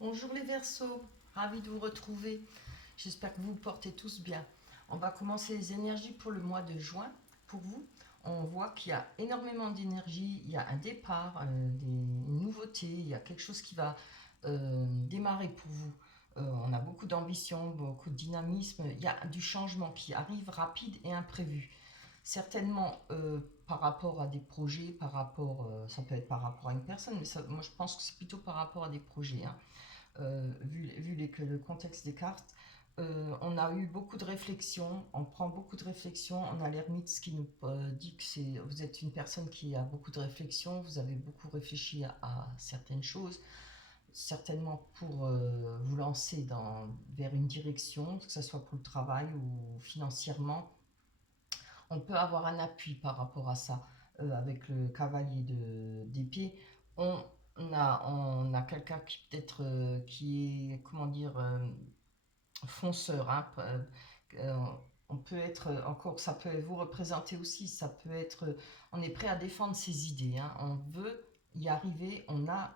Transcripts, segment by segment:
Bonjour les Verseaux, ravi de vous retrouver. J'espère que vous vous portez tous bien. On va commencer les énergies pour le mois de juin. Pour vous, on voit qu'il y a énormément d'énergie, il y a un départ, une nouveauté, il y a quelque chose qui va démarrer pour vous. On a beaucoup d'ambition, beaucoup de dynamisme, il y a du changement qui arrive rapide et imprévu. Certainement par rapport à des projets, ça peut être par rapport à une personne, mais moi je pense que c'est plutôt par rapport à des projets, hein. Le contexte des cartes. On a eu beaucoup de réflexions, on prend beaucoup de réflexions, on a l'ermite, ce qui nous dit que vous êtes une personne qui a beaucoup de réflexions, vous avez beaucoup réfléchi à certaines choses, certainement pour vous lancer vers une direction, que ce soit pour le travail ou financièrement. On peut avoir un appui par rapport à ça. Avec le cavalier d'épée, on a quelqu'un qui peut-être qui est, comment dire, fonceur, hein. Euh, on peut être encore, ça peut vous représenter aussi, ça peut être, on est prêt à défendre ses idées, hein. On veut y arriver, on a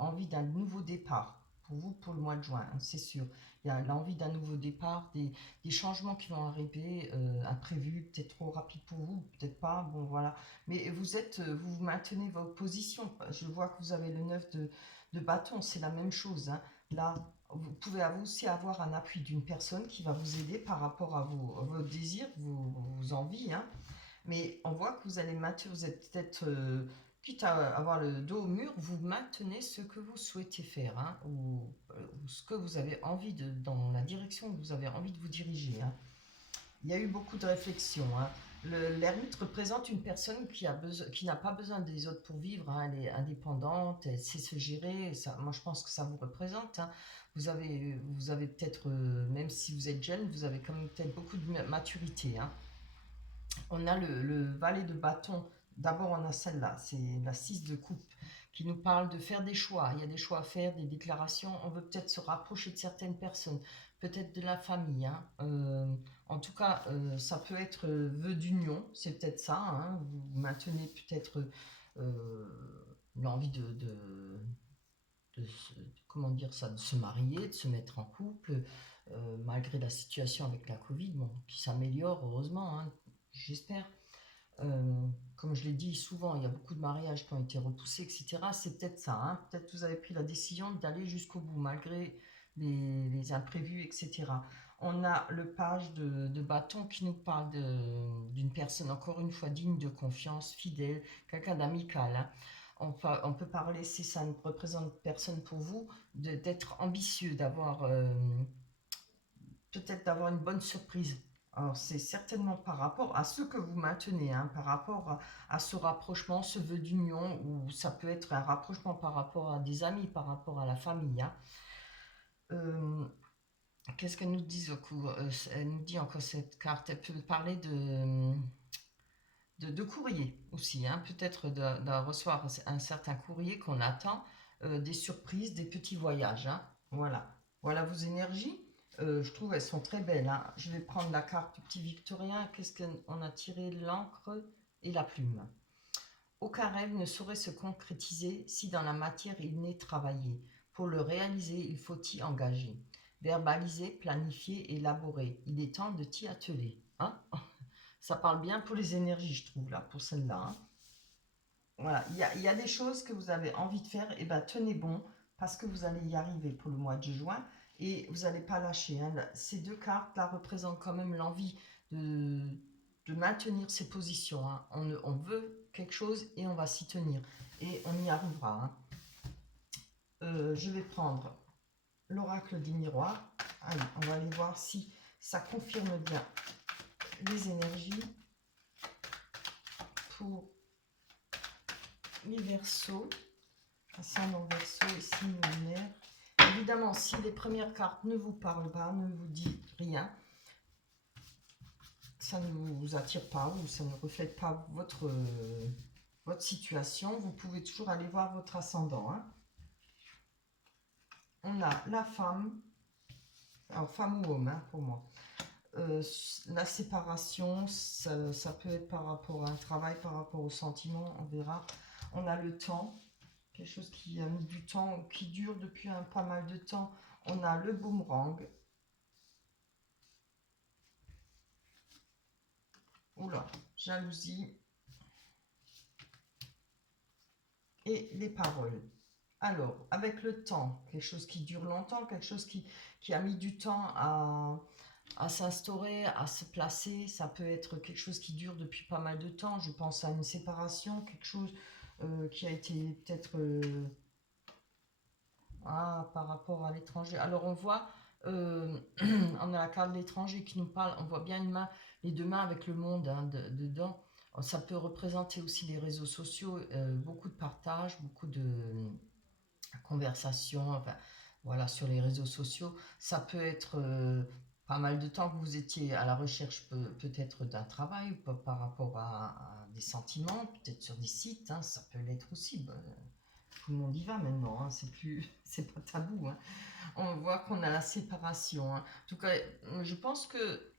envie d'un nouveau départ. Pour vous, pour le mois de juin, hein, c'est sûr. Il y a l'envie d'un nouveau départ, des changements qui vont arriver, imprévus, peut-être trop rapides pour vous, peut-être pas, bon voilà. Mais vous maintenez votre position. Je vois que vous avez le 9 de bâton, c'est la même chose, hein. Là, vous pouvez aussi avoir un appui d'une personne qui va vous aider par rapport à vos désirs, vos envies, hein. Mais on voit que vous allez maintenir, vous êtes peut-être, quitte à avoir le dos au mur, vous maintenez ce que vous souhaitez faire, hein, ou ce que vous avez envie dans la direction que vous avez envie de vous diriger, hein. Il y a eu beaucoup de réflexions, hein. L'ermite représente une personne qui n'a pas besoin des autres pour vivre, hein. Elle est indépendante, elle sait se gérer. Ça, moi, je pense que ça vous représente, hein. Vous avez peut-être, même si vous êtes jeune, vous avez quand même peut-être beaucoup de maturité, hein. On a le valet de bâton. D'abord, on a celle-là, c'est la 6 de coupe, qui nous parle de faire des choix. Il y a des choix à faire, des déclarations. On veut peut-être se rapprocher de certaines personnes, peut-être de la famille, hein. En tout cas, ça peut être vœu d'union, c'est peut-être ça, hein. Vous maintenez peut-être l'envie de comment dire ça, de se marier, de se mettre en couple, malgré la situation avec la Covid, bon, qui s'améliore, heureusement, hein, j'espère. Comme je l'ai dit souvent, il y a beaucoup de mariages qui ont été repoussés, etc. C'est peut-être ça, hein. Peut-être que vous avez pris la décision d'aller jusqu'au bout, malgré les imprévus, etc. On a le page de bâton qui nous parle d'une personne, encore une fois, digne de confiance, fidèle, quelqu'un d'amical, hein. On peut parler, si ça ne représente personne pour vous, d'être ambitieux, peut-être d'avoir une bonne surprise. Alors, c'est certainement par rapport à ce que vous maintenez, hein, par rapport à ce rapprochement, ce vœu d'union, ou ça peut être un rapprochement par rapport à des amis, par rapport à la famille, hein. Euh, Qu'est-ce qu'elle nous dit au coup Elle nous dit encore cette carte. Elle peut parler de courrier aussi, hein, peut-être de recevoir un certain courrier qu'on attend, des surprises, des petits voyages, hein. Voilà. Voilà vos énergies. Je trouve elles sont très belles, hein. Je vais prendre la carte du petit Victorien. Qu'est-ce qu'on a tiré? L'encre et la plume. Aucun rêve ne saurait se concrétiser si dans la matière il n'est travaillé. Pour le réaliser, il faut y engager. Verbaliser, planifier, élaborer. Il est temps de t'y atteler, hein. Ça parle bien pour les énergies, je trouve, là, pour celle-là, hein. Voilà, il y a des choses que vous avez envie de faire, et ben tenez bon, parce que vous allez y arriver pour le mois de juin, et vous n'allez pas lâcher, hein. Ces deux cartes-là représentent quand même l'envie de maintenir ses positions, hein. On veut quelque chose et on va s'y tenir, et on y arrivera, hein. Je vais prendre l'oracle des miroirs. Allez, on va aller voir si ça confirme bien les énergies pour les Verseaux, ascendant Verseau et signe lunaire. Évidemment, si les premières cartes ne vous parlent pas, ne vous disent rien, ça ne vous attire pas ou ça ne reflète pas votre situation, vous pouvez toujours aller voir votre ascendant, hein. On a la femme, alors femme ou homme, hein, pour moi. La séparation, ça peut être par rapport à un travail, par rapport aux sentiments, on verra. On a le temps, quelque chose qui a mis du temps ou qui dure depuis pas mal de temps. On a le boomerang. Oula, jalousie. Et les paroles. Alors, avec le temps, quelque chose qui dure longtemps, quelque chose qui a mis du temps à s'instaurer, à se placer. Ça peut être quelque chose qui dure depuis pas mal de temps. Je pense à une séparation, quelque chose qui a été peut-être par rapport à l'étranger. Alors on voit, on a la carte de l'étranger qui nous parle, on voit bien une main, les deux mains avec le monde dedans. Ça peut représenter aussi les réseaux sociaux, beaucoup de partage, beaucoup de conversations, enfin, voilà, sur les réseaux sociaux. Ça peut être pas mal de temps que vous étiez à la recherche peut-être d'un travail ou par rapport à des sentiments, peut-être sur des sites, hein, ça peut l'être aussi. Tout le monde y va maintenant, hein, c'est plus, c'est pas tabou. Hein. On voit qu'on a la séparation. Hein. En tout cas, je pense que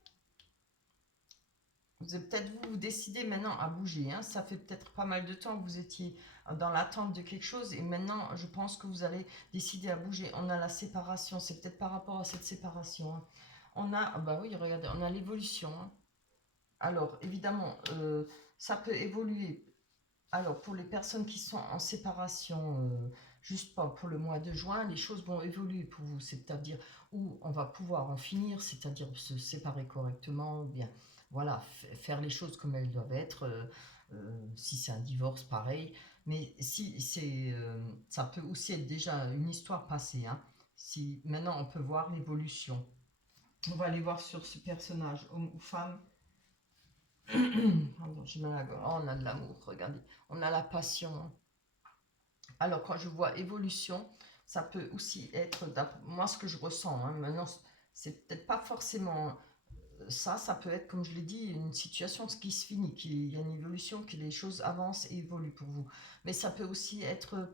vous avez peut-être vous décidé maintenant à bouger. Hein. Ça fait peut-être pas mal de temps que vous étiez dans l'attente de quelque chose et maintenant, je pense que vous allez décider à bouger. On a la séparation, c'est peut-être par rapport à cette séparation. Hein. On a, bah oui, regardez, on a l'évolution. Hein. Alors, évidemment, ça peut évoluer. Alors, pour les personnes qui sont en séparation, juste pas pour le mois de juin, les choses vont évoluer pour vous. C'est-à-dire où on va pouvoir en finir, c'est-à-dire se séparer correctement, ou bien voilà, faire les choses comme elles doivent être. Si c'est un divorce, pareil. Mais si c'est, ça peut aussi être déjà une histoire passée. Hein. Si maintenant on peut voir l'évolution, on va aller voir sur ce personnage, homme ou femme. Pardon, j'ai mal à la gorge. Oh, on a de l'amour, regardez. On a la passion. Alors, quand je vois évolution, ça peut aussi être, moi, ce que je ressens. Hein, maintenant, c'est peut-être pas forcément ça. Ça peut être, comme je l'ai dit, une situation qui se finit, qu'il y a une évolution, que les choses avancent et évoluent pour vous. Mais ça peut aussi être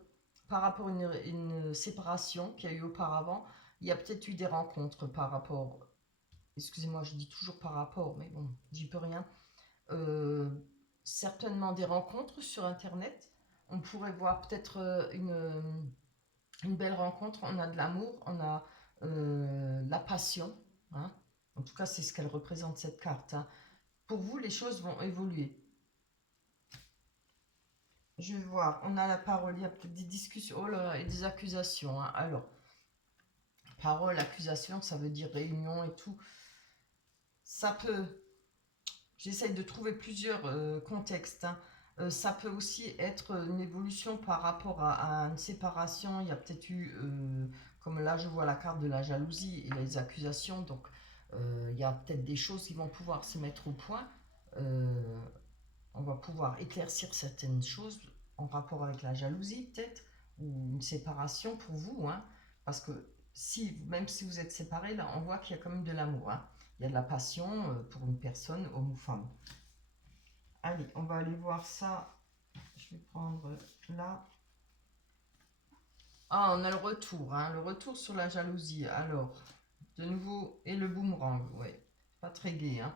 par rapport à une séparation qu'il y a eu auparavant. Il y a peut-être eu des rencontres par rapport. Excusez-moi, je dis toujours par rapport, mais bon, j'y peux rien. euh, certainement des rencontres sur Internet. On pourrait voir peut-être une belle rencontre. On a de l'amour, on a la passion. Hein. En tout cas, c'est ce qu'elle représente cette carte. Hein. Pour vous, les choses vont évoluer. Je vais voir. On a la parole. Il y a peut-être des discussions. Oh là là, et des accusations. Hein. Alors, parole, accusation, ça veut dire réunion et tout. Ça peut. J'essaye de trouver plusieurs contextes. Hein. Ça peut aussi être une évolution par rapport à une séparation. Il y a peut-être eu, comme là je vois la carte de la jalousie et les accusations, donc il y a peut-être des choses qui vont pouvoir se mettre au point. Euh, on va pouvoir éclaircir certaines choses en rapport avec la jalousie peut-être, ou une séparation pour vous. Hein, parce que si, même si vous êtes séparés, là on voit qu'il y a quand même de l'amour. Hein. Il y a de la passion pour une personne, homme ou femme. Allez, on va aller voir ça. Je vais prendre là. Ah, on a le retour, hein, le retour sur la jalousie. Alors, de nouveau, et le boomerang, ouais, pas très gai. Hein.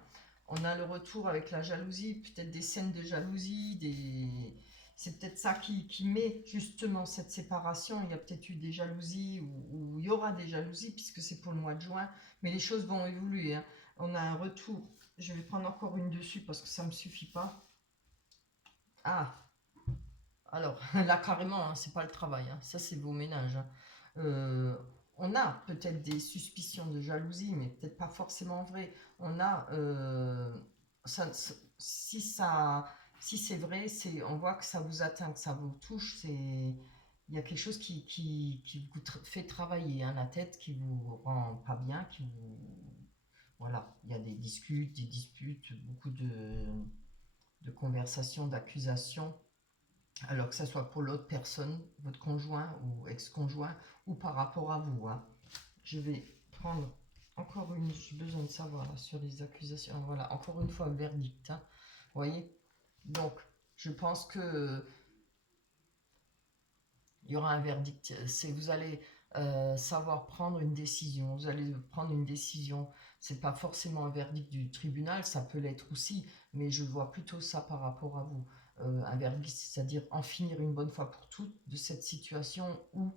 On a le retour avec la jalousie, peut-être des scènes de jalousie, c'est peut-être ça qui met justement cette séparation. Il y a peut-être eu des jalousies ou il y aura des jalousies puisque c'est pour le mois de juin, mais les choses vont évoluer. Hein. On a un retour. Je vais prendre encore une dessus parce que ça ne me suffit pas. Ah, alors là carrément, hein, c'est pas le travail, hein, ça c'est vos ménages. Hein. Euh, on a peut-être des suspicions de jalousie, mais peut-être pas forcément vrai. On a, ça, si ça, si c'est vrai, on voit que ça vous atteint, que ça vous touche, il y a quelque chose qui vous fait travailler, hein, la tête, qui vous rend pas bien, voilà, il y a des des disputes, beaucoup de conversations, d'accusations alors que ce soit pour l'autre personne, votre conjoint ou ex-conjoint, ou par rapport à vous. Hein. Je vais prendre encore une, j'ai besoin de savoir là, sur les accusations. Voilà, encore une fois, le verdict. Hein. Vous voyez. Donc, je pense que il y aura un verdict. Vous allez savoir prendre une décision. Vous allez prendre une décision. C'est pas forcément un verdict du tribunal, ça peut l'être aussi, mais je vois plutôt ça par rapport à vous. un verdict, c'est-à-dire en finir une bonne fois pour toutes de cette situation ou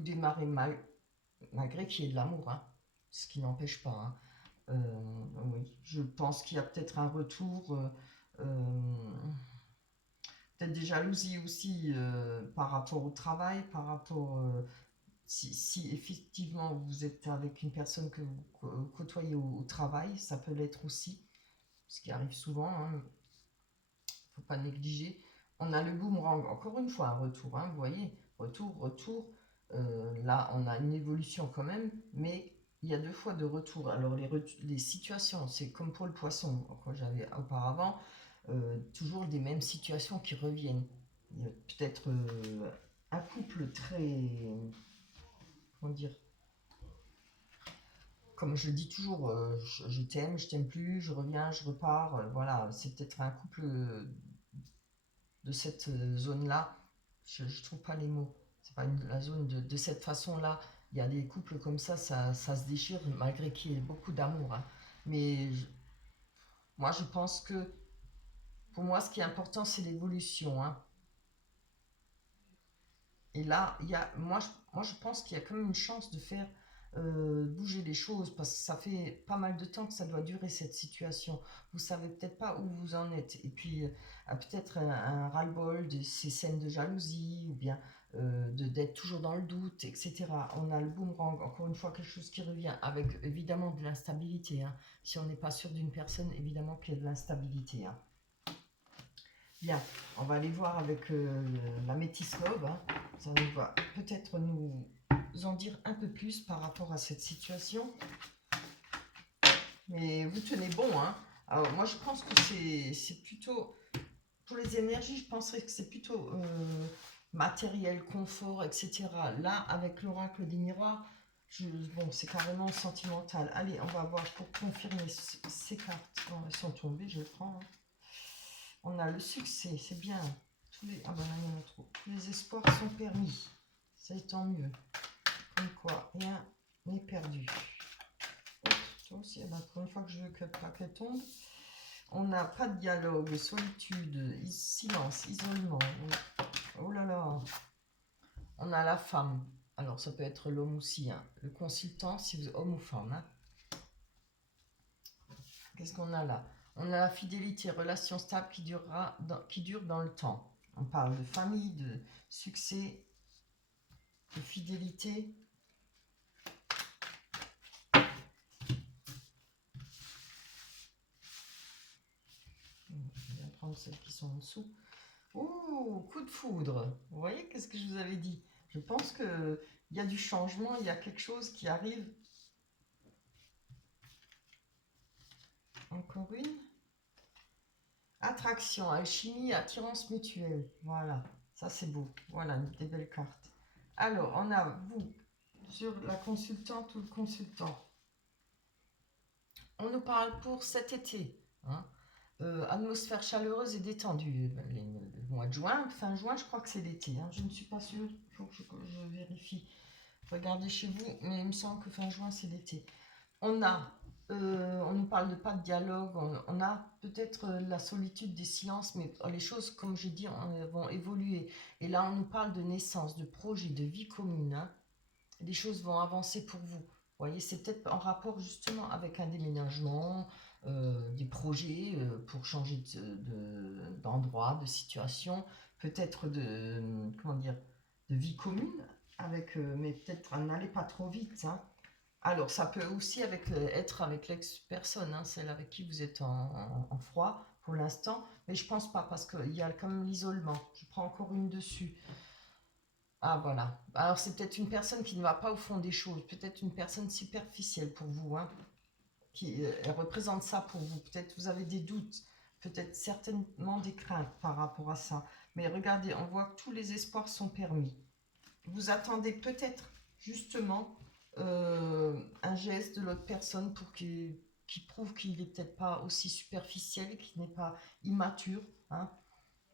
démarrer mal, malgré qu'il y ait de l'amour, hein, ce qui n'empêche pas. Hein. Oui, je pense qu'il y a peut-être un retour, peut-être des jalousies aussi par rapport au travail, par rapport si effectivement vous êtes avec une personne que vous côtoyez au travail, ça peut l'être aussi, ce qui arrive souvent, hein, faut pas négliger. On a le boomerang, encore une fois, un retour, hein, vous voyez, retour. Là, on a une évolution quand même, mais il y a 2 fois de retour. Alors, les situations, c'est comme pour le poisson, quand j'avais auparavant, toujours des mêmes situations qui reviennent. Il y a peut-être un couple très, comment dire, comme je dis toujours, je t'aime, je t'aime plus, je reviens, je repars. Voilà, c'est peut-être un couple de cette zone-là. Je ne trouve pas les mots. C'est pas la zone de cette façon-là. Il y a des couples comme ça se déchire malgré qu'il y ait beaucoup d'amour. Hein. Mais moi, je pense que pour moi, ce qui est important, c'est l'évolution. Hein. Et là, moi, je pense qu'il y a quand même une chance de faire bouger les choses parce que ça fait pas mal de temps que ça doit durer cette situation. Vous savez peut-être pas où vous en êtes. Et puis, peut-être un ras-le-bol de ces scènes de jalousie ou bien d'être toujours dans le doute, etc. On a le boomerang, encore une fois, quelque chose qui revient avec évidemment de l'instabilité. Hein. Si on n'est pas sûr d'une personne, évidemment qu'il y a de l'instabilité. Hein. Bien, on va aller voir avec la métisse Love. Hein. Ça va peut-être nous en dire un peu plus par rapport à cette situation. Mais vous tenez bon. Hein. Alors moi, je pense que c'est plutôt... Pour les énergies, je penserais que c'est plutôt matériel, confort, etc. Là, avec l'oracle des miroirs, bon, c'est carrément sentimental. Allez, on va voir pour confirmer ces cartes. Bon, elles sont tombées, je le prends. Hein. On a le succès, c'est bien. Ah ben là, il y en a trop. Tous les espoirs sont permis. C'est tant mieux. Comme quoi, rien n'est perdu. Hop, toi aussi, encore une fois que je veux que le paquet tombe. On n'a pas de dialogue, solitude, silence, isolement. Oh là là. On a la femme. Alors, ça peut être l'homme aussi. Hein. Le consultant, si vous homme ou femme. Hein. Qu'est-ce qu'on a là? On a la fidélité, relation stable qui dure dans le temps. On parle de famille, de succès, de fidélité. Je vais prendre celles qui sont en dessous. Oh, coup de foudre. Vous voyez, qu'est-ce que je vous avais dit? Je pense qu'il y a du changement, il y a quelque chose qui arrive. Encore une. Attraction, alchimie, attirance mutuelle. Voilà, ça c'est beau. Voilà, des belles cartes. Alors, on a vous, sur la consultante ou le consultant. On nous parle pour cet été. Hein. Atmosphère chaleureuse et détendue. Le mois de juin, fin juin, je crois que c'est l'été. Hein. Je ne suis pas sûre, il faut que je vérifie. Regardez chez vous, mais il me semble que fin juin, c'est l'été. On nous parle de pas de dialogue, on a peut-être la solitude des silences, mais les choses, comme j'ai dit, vont évoluer. Et là, on nous parle de naissance, de projet, de vie commune. Hein. Les choses vont avancer pour vous. Vous voyez, c'est peut-être en rapport justement avec un déménagement, des projets pour changer d'endroit, de situation, peut-être comment dire, de vie commune, mais peut-être n'allez pas trop vite. Hein. Alors, ça peut aussi être avec l'ex-personne, hein, celle avec qui vous êtes en froid pour l'instant, mais je pense pas parce qu'il y a quand même l'isolement. Je prends encore une dessus. Ah voilà. Alors c'est peut-être une personne qui ne va pas au fond des choses, peut-être une personne superficielle pour vous, hein, qui elle représente ça pour vous. Peut-être vous avez des doutes, peut-être certainement des craintes par rapport à ça. Mais regardez, on voit que tous les espoirs sont permis. Vous attendez peut-être justement un geste de l'autre personne pour qui prouve qu'il n'est peut-être pas aussi superficiel, qu'il n'est pas immature, hein.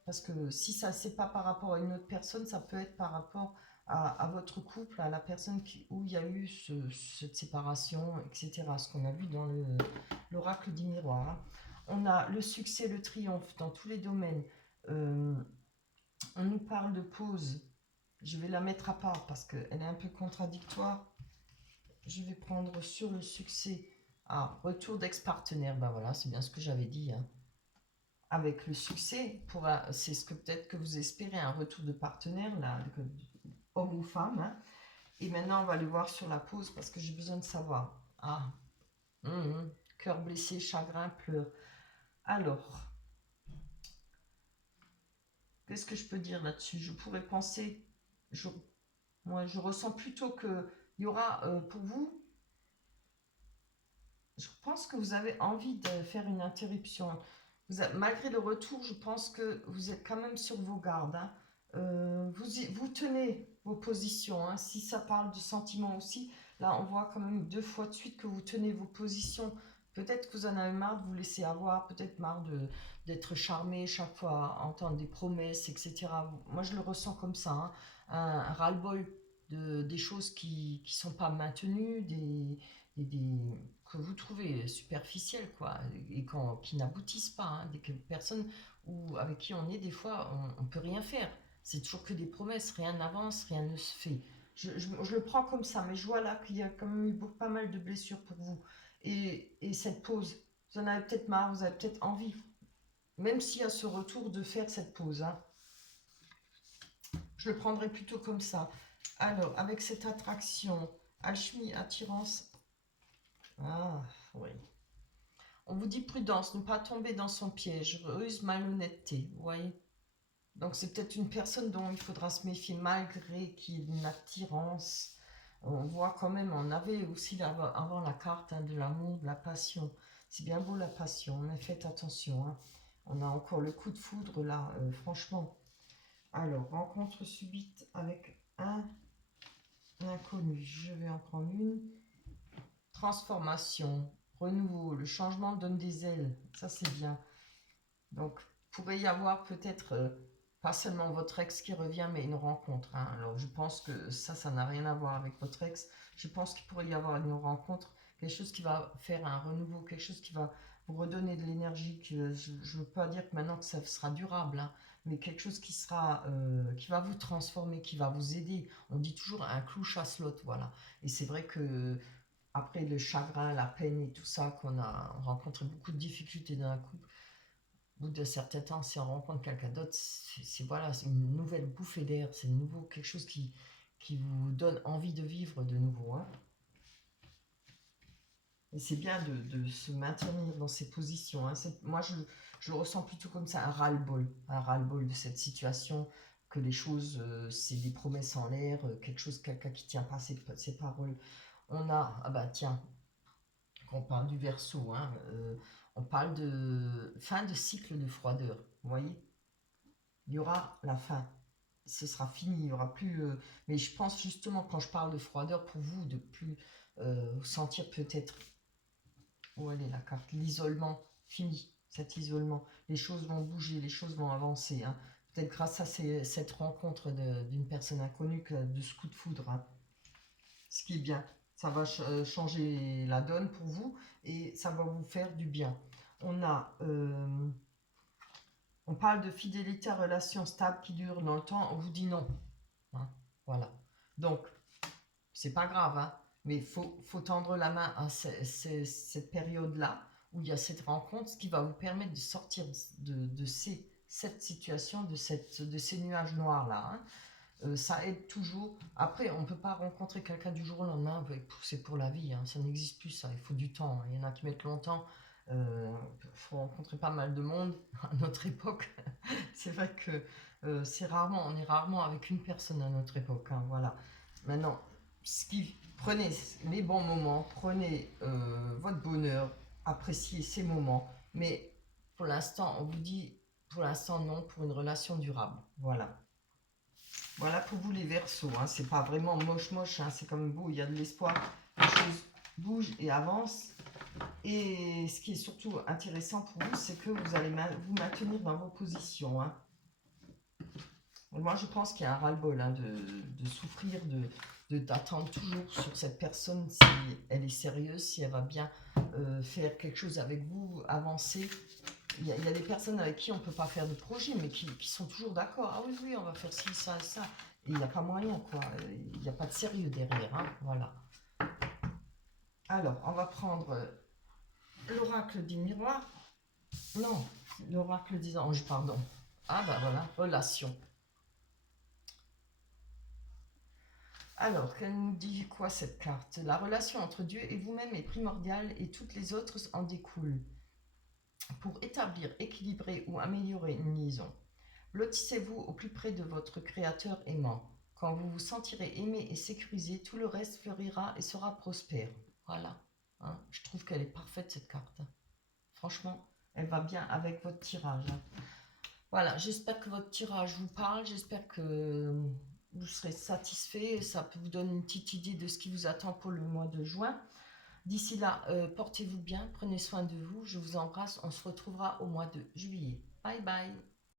Parce que si ça c'est pas par rapport à une autre personne, ça peut être par rapport à votre couple, à la personne où il y a eu cette séparation, etc. Ce qu'on a vu dans l'oracle du miroir. Hein. On a le succès, le triomphe dans tous les domaines. On nous parle de pause. Je vais la mettre à part parce qu'elle est un peu contradictoire. Je vais prendre sur le succès. Ah, retour d'ex-partenaire. Ben voilà, c'est bien ce que j'avais dit. Hein. Avec le succès, c'est ce que peut-être que vous espérez, un retour de partenaire, là, homme ou femme. Hein. Et maintenant, on va le voir sur la pause parce que j'ai besoin de savoir. Ah, cœur blessé, chagrin, pleurs. Alors, qu'est-ce que je peux dire là-dessus? Je pourrais penser, moi je ressens plutôt qu'il y aura pour vous, je pense que vous avez envie de faire une interruption. Malgré le retour, je pense que vous êtes quand même sur vos gardes. Hein. Vous tenez vos positions. Hein. Si ça parle de sentiments aussi, là on voit quand même 2 fois de suite que vous tenez vos positions. Peut-être que vous en avez marre de vous laisser avoir, peut-être marre d'être charmé chaque fois à entendre des promesses, etc. Moi je le ressens comme ça. Hein. Un ras-le-bol des choses qui ne sont pas maintenues, que vous trouvez superficielles, quoi, et qui n'aboutissent pas. Hein, des personnes avec qui on est, des fois, on ne peut rien faire. C'est toujours que des promesses, rien n'avance, rien ne se fait. Je le prends comme ça, mais je vois là qu'il y a quand même eu pas mal de blessures pour vous. Et cette pause, vous en avez peut-être marre, vous avez peut-être envie, même s'il y a ce retour, de faire cette pause. Hein. Je le prendrai plutôt comme ça. Alors, avec cette attraction, alchimie, attirance. Ah, oui. On vous dit prudence, ne pas tomber dans son piège, ruse, malhonnêteté, vous voyez. Donc c'est peut-être une personne dont il faudra se méfier malgré qu'il y ait une attirance. On voit quand même, on avait aussi avant la carte hein, de l'amour, de la passion. C'est bien beau la passion, mais faites attention. Hein. On a encore le coup de foudre là, franchement. Alors, rencontre subite avec un inconnu. Je vais en prendre une. Transformation, renouveau, le changement donne des ailes. Ça, c'est bien. Donc, pourrait y avoir peut-être pas seulement votre ex qui revient, mais une rencontre. Hein. Alors, je pense que ça n'a rien à voir avec votre ex. Je pense qu'il pourrait y avoir une rencontre, quelque chose qui va faire un renouveau, quelque chose qui va vous redonner de l'énergie. Je ne veux pas dire que maintenant que ça sera durable, hein, mais quelque chose qui va vous transformer, qui va vous aider. On dit toujours un clou chasse-l'autre, voilà. Et c'est vrai que après le chagrin, la peine et tout ça, on rencontre beaucoup de difficultés dans un couple, au bout d'un certain temps, si on rencontre quelqu'un d'autre, c'est voilà, c'est une nouvelle bouffée d'air, c'est nouveau, quelque chose qui vous donne envie de vivre de nouveau. Hein. Et c'est bien de se maintenir dans ces positions. Hein. Moi, je le ressens plutôt comme ça, un ras-le-bol de cette situation, que les choses, c'est des promesses en l'air, quelqu'un qui tient pas ses paroles. On a, ah bah tiens, on parle du Verseau, hein, on parle de fin de cycle de froideur, vous voyez. Il y aura la fin, ce sera fini, il y aura plus... mais je pense justement, quand je parle de froideur, pour vous, de plus sentir peut-être... Où elle est la carte? L'isolement, fini, cet isolement. Les choses vont bouger, les choses vont avancer. Hein. Peut-être grâce à cette rencontre d'une personne inconnue, de ce coup de foudre. Hein. Ce qui est bien. Ça va changer la donne pour vous et ça va vous faire du bien. On parle de fidélité à relation stable qui dure dans le temps. On vous dit non. Hein, voilà. Donc, c'est pas grave, hein, mais il faut tendre la main à cette période-là où il y a cette rencontre, ce qui va vous permettre de sortir de cette situation, de ces nuages noirs-là. Hein. Ça aide toujours. Après, on ne peut pas rencontrer quelqu'un du jour au lendemain, c'est pour la vie, hein. Ça n'existe plus, ça. Il faut du temps. Il y en a qui mettent longtemps. Il faut rencontrer pas mal de monde à notre époque. C'est vrai que on est rarement avec une personne à notre époque. Hein, voilà. Maintenant, prenez les bons moments, prenez votre bonheur, appréciez ces moments. Mais pour l'instant, on vous dit, pour l'instant, non, pour une relation durable. Voilà. Voilà pour vous les Verseaux, hein. C'est pas vraiment moche, hein. C'est quand même beau, il y a de l'espoir, les choses bougent et avancent. Et ce qui est surtout intéressant pour vous, c'est que vous allez vous maintenir dans vos positions. Hein. Moi, je pense qu'il y a un ras-le-bol hein, de souffrir, de d'attendre toujours sur cette personne si elle est sérieuse, si elle va bien faire quelque chose avec vous, avancer. Il y a des personnes avec qui on ne peut pas faire de projet, mais qui sont toujours d'accord. Ah oui, oui, on va faire ci, ça et ça. Et il n'y a pas moyen, quoi. Il n'y a pas de sérieux derrière, hein. Voilà. Alors, on va prendre l'oracle du miroir. Non, l'oracle des anges, pardon. Ah bah voilà, relation. Alors, qu'elle nous dit quoi cette carte? La relation entre Dieu et vous-même est primordiale et toutes les autres en découlent. Pour établir, équilibrer ou améliorer une liaison, lotissez-vous au plus près de votre Créateur aimant. Quand vous vous sentirez aimé et sécurisé, tout le reste fleurira et sera prospère. Voilà. Hein, je trouve qu'elle est parfaite cette carte. Franchement, elle va bien avec votre tirage. Voilà, j'espère que votre tirage vous parle. J'espère que vous serez satisfait. Ça peut vous donner une petite idée de ce qui vous attend pour le mois de juin. D'ici là, portez-vous bien, prenez soin de vous. Je vous embrasse. On se retrouvera au mois de juillet. Bye bye.